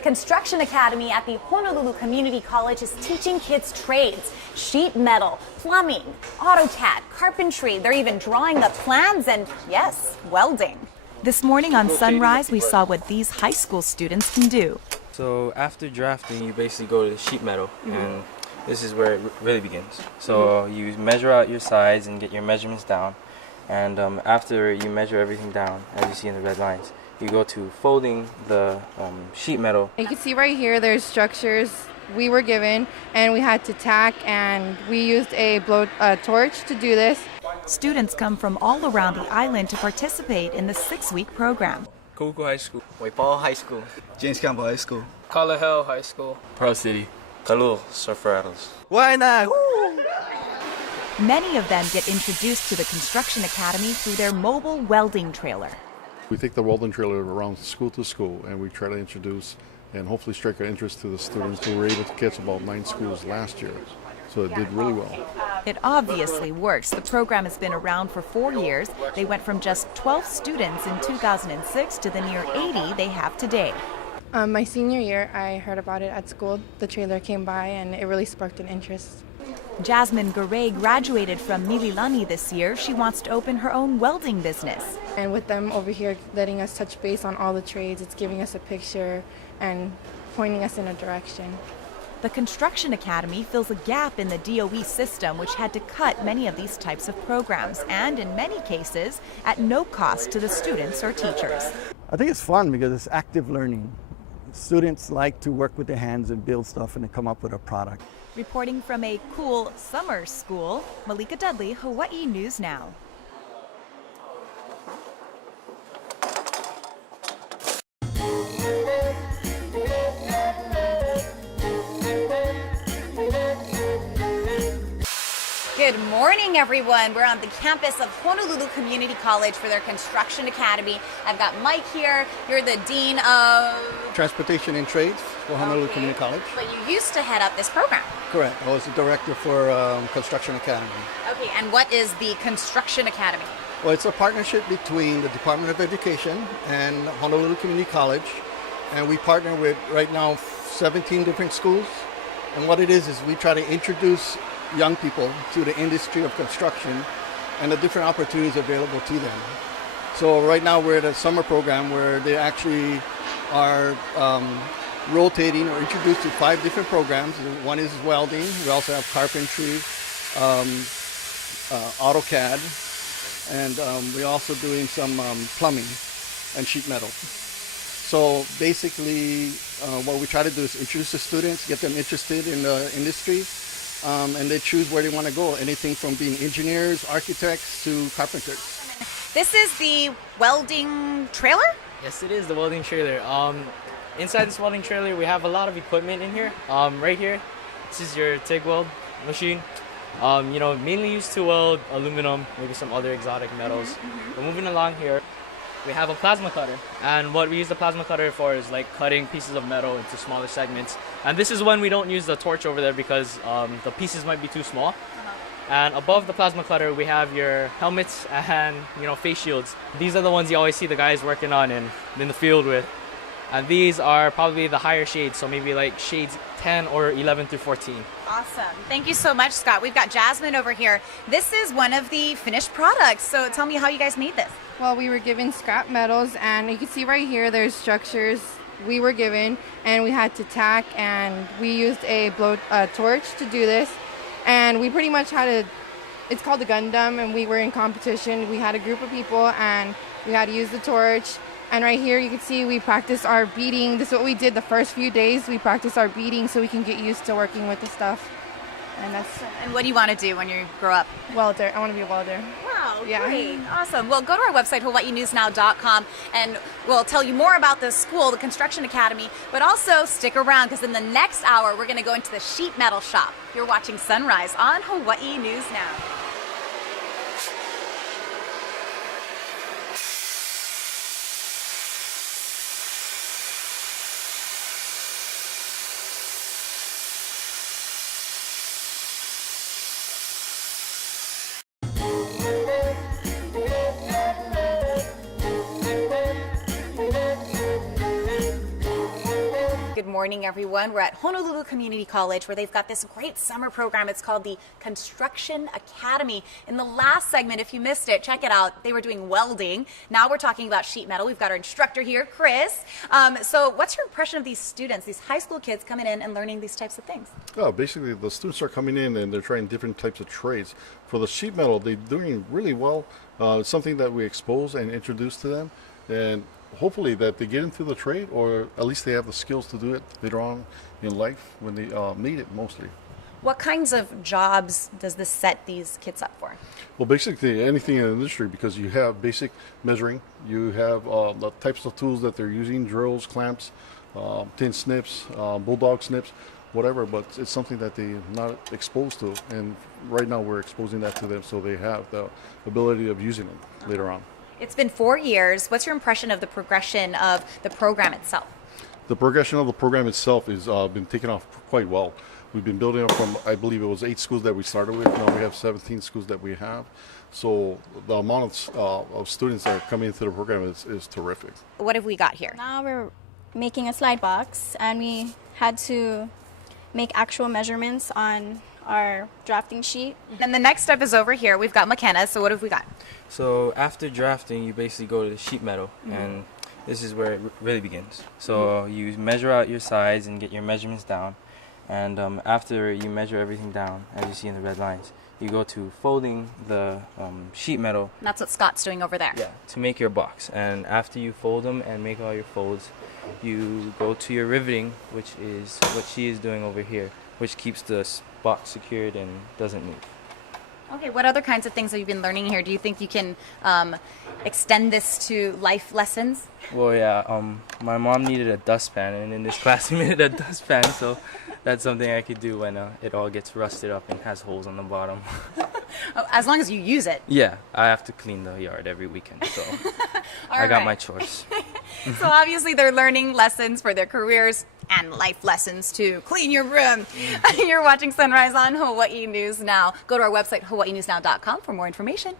The Construction Academy at the Honolulu Community College is teaching kids trades: sheet metal, plumbing, AutoCAD, carpentry. They're even drawing the plans and, yes, welding. This morning on Sunrise, we saw what these high school students can do. So after drafting, you basically go to sheet metal, and this is where it really begins. So you measure out your sides and get your measurements down, and after you measure everything down, as you see in the red lines, you go to folding the sheet metal. You can see right here there's structures we were given, and we had to tack, and we used a torch to do this. Students come from all around the island to participate in the 6-week program. Kuku High School, Waipawa High School, James Campbell High School, Kalaheo High School, Pearl City, Kalul, Surfer Rattles. Why not? Many of them get introduced to the Construction Academy through their mobile welding trailer. We take the welding trailer around school to school, and we try to introduce and hopefully strike an interest to the students. We were able to catch about 9 schools last year, so it did really well. It obviously works. The program has been around for 4 years. They went from just 12 students in 2006 to the near 80 they have today. My senior year, I heard about it at school. The trailer came by, and it really sparked an interest. Jasmine Garay graduated from Mililani this year. She wants to open her own welding business. And with them over here letting us touch base on all the trades, it's giving us a picture and pointing us in a direction. The Construction Academy fills a gap in the DOE system, which had to cut many of these types of programs, and in many cases, at no cost to the students or teachers. I think it's fun because it's active learning. Students like to work with their hands and build stuff and then come up with a product. Reporting from a cool summer school, Malika Dudley, Hawaii News Now. Good morning, everyone. We're on the campus of Honolulu Community College for their Construction Academy. I've got Mike here. You're the Dean of Transportation and Trades for Honolulu Community College. But you used to head up this program. Correct. I was the director for Construction Academy. Okay, and what is the Construction Academy? Well, it's a partnership between the Department of Education and Honolulu Community College. And we partner with, right now, 17 different schools. And what it is we try to introduce young people to the industry of construction and the different opportunities available to them. So right now we're at a summer program where they actually are rotating or introduced to 5 different programs. One is welding. We also have carpentry, AutoCAD, and we're also doing some plumbing and sheet metal. So basically what we try to do is introduce the students, get them interested in the industry, and they choose where they want to go. Anything from being engineers, architects, to carpenters. This is the welding trailer? Yes, it is the welding trailer. Inside this welding trailer, we have a lot of equipment in here. Right here, this is your TIG weld machine. Mainly used to weld aluminum, maybe some other exotic metals. But moving along here, we have a plasma cutter, and what we use the plasma cutter for is like cutting pieces of metal into smaller segments. And this is when we don't use the torch over there because the pieces might be too small. And above the plasma cutter, we have your helmets and face shields. These are the ones you always see the guys working on in the field with. And these are probably the higher shades, so maybe like shades 10 or 11 through 14. Awesome. Thank you so much, Scott. We've got Jasmine over here. This is one of the finished products. So tell me how you guys made this. Well, we were given scrap metals, and you can see right here there's structures we were given, and we had to tack, and we used a torch to do this. And we pretty much it's called the Gundam, and we were in competition. We had a group of people, and we had to use the torch. And right here you can see we practice our beating. This is what we did the first few days. We practice our beating so we can get used to working with the stuff. And what do you want to do when you grow up? Welder. I want to be a welder. Wow, yeah. Great. Awesome. Well, go to our website, hawaiinewsnow.com, and we'll tell you more about the school, the Construction Academy, but also stick around because in the next hour, we're going to go into the sheet metal shop. You're watching Sunrise on Hawaii News Now. Good morning, everyone. We're at Honolulu Community College where they've got this great summer program. It's called the Construction Academy. In the last segment, if you missed it, check it out. They were doing welding. Now we're talking about sheet metal. We've got our instructor here, Chris. So what's your impression of these students, these high school kids coming in and learning these types of things? Oh, basically, the students are coming in and they're trying different types of trades. For the sheet metal, they're doing really well. It's something that we expose and introduce to them. And hopefully that they get into the trade, or at least they have the skills to do it later on in life when they need it mostly. What kinds of jobs does this set these kids up for? Well, basically anything in the industry, because you have basic measuring, you have the types of tools that they're using, drills, clamps, tin snips, bulldog snips, whatever, but it's something that they're not exposed to. And right now we're exposing that to them so they have the ability of using it later on. It's been 4 years. What's your impression of the progression of the program itself? The progression of the program itself has been taken off quite well. We've been building up from, I believe it was 8 schools that we started with. Now we have 17 schools that we have. So the amount of students that are coming into the program is terrific. What have we got here? Now we're making a slide box, and we had to make actual measurements on our drafting sheet. And the next step is over here. We've got McKenna. So what have we got? So after drafting, you basically go to the sheet metal, and this is where it really begins. So you measure out your sides and get your measurements down, and after you measure everything down, as you see in the red lines, you go to folding the sheet metal. And that's what Scott's doing over there. Yeah, to make your box. And after you fold them and make all your folds, you go to your riveting, which is what she is doing over here, which keeps the box secured and doesn't move. Okay, what other kinds of things have you been learning here? Do you think you can extend this to life lessons? Well, yeah, my mom needed a dustpan, and in this class we needed a dustpan, so that's something I could do when it all gets rusted up and has holes on the bottom. Oh, as long as you use it. Yeah, I have to clean the yard every weekend, so I got my chores. So obviously they're learning lessons for their careers and life lessons to clean your room. You're watching Sunrise on Hawaii News Now. Go to our website, hawaiinewsnow.com, for more information.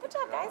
Good job, guys.